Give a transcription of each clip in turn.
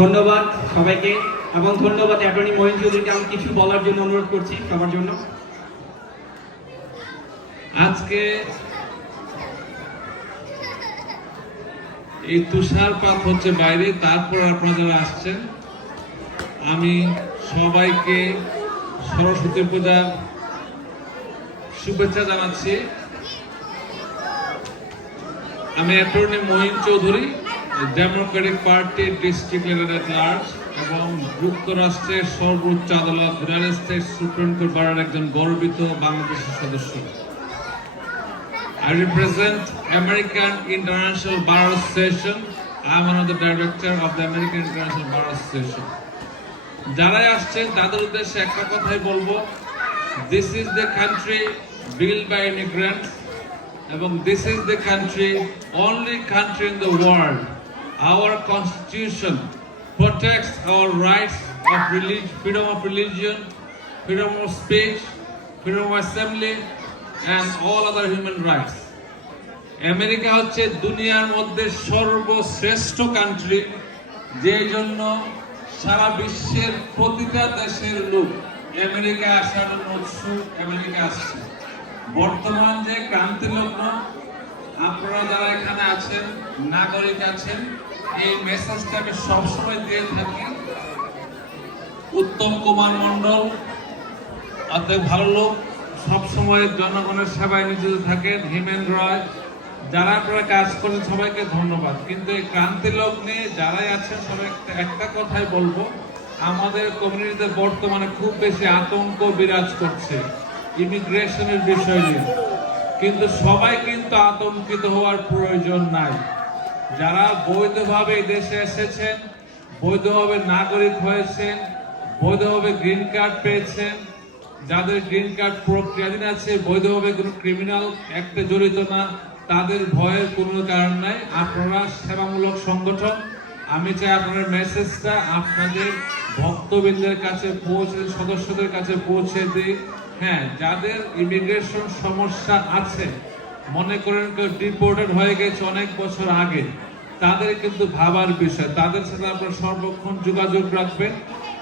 ধন্যবাদ সবাইকে এবং ধন্যবাদ অ্যাটর্নি মহিন চৌধুরীকে আমি কিছু বলার জন্য অনুরোধ করছি সবার জন্য। আজকে এই তুষারপাত হচ্ছে বাইরে, তারপর আপনারা যারা আসছেন, আমি সবাইকে সরস্বতী পূজার শুভেচ্ছা জানাচ্ছি। আমি অ্যাটর্নি মহিন চৌধুরী ডেমোক্রেটিক পার্টির ডিস্ট্রিক্ট লিডার এট লার্জ এবং যুক্তরাষ্ট্রের সর্বোচ্চ আদালত ইউনাইটেড স্টেটস সুপ্রিম কোর্ট বারের একজন গর্বিত বাংলাদেশের সদস্য I represent American International Bar Association. I am one of the director of the American International Bar. যারাই আসছেন, তাদের উদ্দেশ্যে একটা কথাই বলব this is the country build by immigrants এবং this is the country only country in the world our constitution protects our rights of religion, freedom of religion, freedom of speech, freedom of assembly, and all other human rights. America হচ্ছে দুনিয়ার মধ্যে সর্বশ্রেষ্ঠ country যে জন্য সারা বিশ্বের প্রতিটা দেশের লোক আমেরিকা আসার জন্য উৎসুক আমেরিকা আসছে বর্তমান যে ক্রান্তি লগ্ন আপনারা যারা এখানে আছেন নাগরিক আছেন এই মেসেজটা আমি সবসময় দিয়ে থাকি। উত্তম কুমার মণ্ডল, অর্ধেক ভালো লোক, সবসময় জনগণের সেবায় নিয়োজিত থাকেন হিমেন রয়। যারা আপনারা কাজ করেন, সবাইকে ধন্যবাদ। কিন্তু এই ক্রান্তি লগ্নে যারাই আছেন, সবাই একটা কথাই বলব। আমাদের কমিউনিটিতে বর্তমানে খুব বেশি আতঙ্ক বিরাজ করছে ইমিগ্রেশনের বিষয় নিয়ে। কিন্তু সবাই কিন্তু আতঙ্কিত হওয়ার প্রয়োজন নাই। যারা বৈধভাবে দেশে এসেছেন, বৈধভাবে নাগরিক হয়েছেন, বৈধভাবে গ্রিন কার্ড পেয়েছেন, যাদের গ্রিন কার্ড প্রক্রিয়াধীন আছে, বৈধভাবে কোনো ক্রিমিনাল অ্যাক্টে জড়িত না, তাদের ভয়ের কোনো কারণ নাই। আপনারা সেবামূলক সংগঠন, আমি চাই আপনার মেসেজটা আপনাদের ভক্তবৃন্দের কাছে পৌঁছে, সদস্যদের কাছে পৌঁছে দিই। হ্যাঁ যাদের ইমিগ্রেশন সমস্যা আছে মনে করেন কেউ ডিপোর্টেড হয়ে গেছে অনেক বছর আগে। তাদের কিন্তু ভাবার বিষয়। তাদের সাথে আপনারা সর্বক্ষণ যোগাযোগ রাখবেন।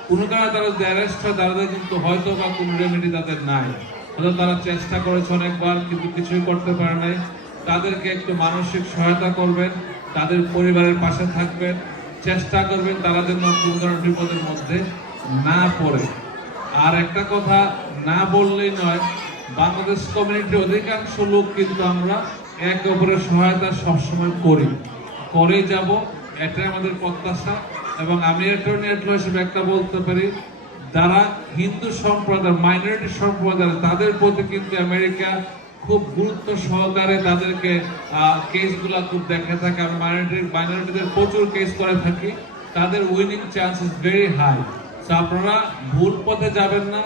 কোনো কারণে তারা যদি অ্যারেস্ট হয় তাদের কিন্তু হয়তো বা কোনো রেমেডি তাদের নাই। হয়তো তারা চেষ্টা করেছে অনেকবার, কিন্তু কিছুই করতে পারে নাই। তাদেরকে একটু মানসিক সহায়তা করবেন, তাদের পরিবারের পাশে থাকবেন। চেষ্টা করবেন তারা যেন কোনো ধরনের বিপদের মধ্যে না পড়ে। আর একটা কথা না বললেই নয় বাংলাদেশ কমিউনিটির অধিকাংশ লোক কিন্তু আমরা একে অপরের সহায়তা সবসময় করি। করে যাব, এটাই আমাদের প্রত্যাশা। এবং আমি অ্যাটর্নি হিসেবে একটা বলতে পারি, যারা হিন্দু সম্প্রদায় মাইনরিটি সম্প্রদায়, তাদের প্রতি কিন্তু আমেরিকা খুব গুরুত্ব সহকারে তাদেরকে কেসগুলো খুব দেখে থাকে। আমি মাইনরিটি মাইনরিটিদের প্রচুর কেস করে থাকি। তাদের উইনিং চান্স ভেরি হাই আপনারা ভুল পথে যাবেন না।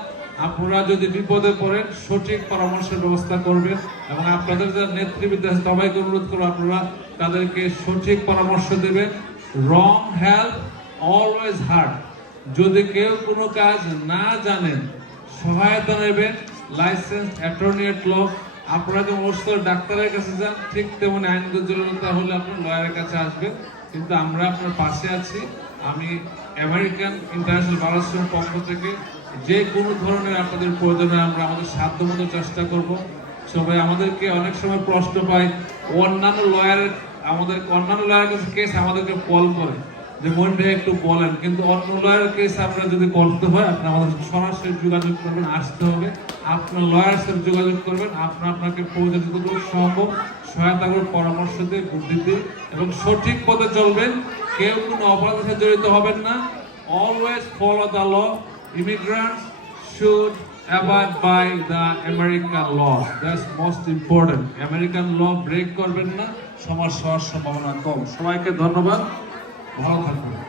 আপনারা যদি বিপদে পড়েন, সঠিক পরামর্শের ব্যবস্থা করবেন এবং আপনাদের যারা নেতৃবৃন্দ আছে, সবাইকে অনুরোধ করব আপনারা তাদেরকে সঠিক পরামর্শ দেবেন। রং হেল্প অলওয়েজ হার্ড যদি কেউ কোনো কাজ না জানেন, সহায়তা নেবেন। লাইসেন্স অ্যাটর্নি এট ল আপনারা যেমন ওষুধ ডাক্তারের কাছে যান, ঠিক তেমন আইনগত জটিলতা হলে আপনি লয়ারের কাছে আসবেন। কিন্তু আমরা আপনার পাশে আছি। আমি আমেরিকান ইন্টারন্যাশনাল বার পক্ষ থেকে যে কোনো ধরনের আপনাদের প্রয়োজনে আমরা আমাদের সাধ্যমতো চেষ্টা করব। সবাই আমাদেরকে অনেক সময় প্রশ্ন পায়, অন্যান্য লয়ারের, আমাদের, অন্যান্য লয়ারের কাছে কেস আমাদেরকে কল করে, যে মন ভাই একটু বলেন। কিন্তু অন্য লয়ারের কেস আপনার যদি করতে হয় আপনি আমাদের সরাসরি যোগাযোগ করবেন, আসতে হবে। আপনার লয়ার সাথে যোগাযোগ করবেন, আপনার আপনাকে পৌঁছে যতটুকু সম্ভব সহায়তা করে পরামর্শ দিয়ে, বুদ্ধি দিয়ে এবং সঠিক পথে চলবেন। কেউ কোনো অপরাধের সাথে জড়িত হবেন না। Always follow the law immigrants should abide by the American law. That's most important. American law break করবেন না সমাজ হওয়ার সম্ভাবনা কম সবাইকে ধন্যবাদ ভালো থাকবেন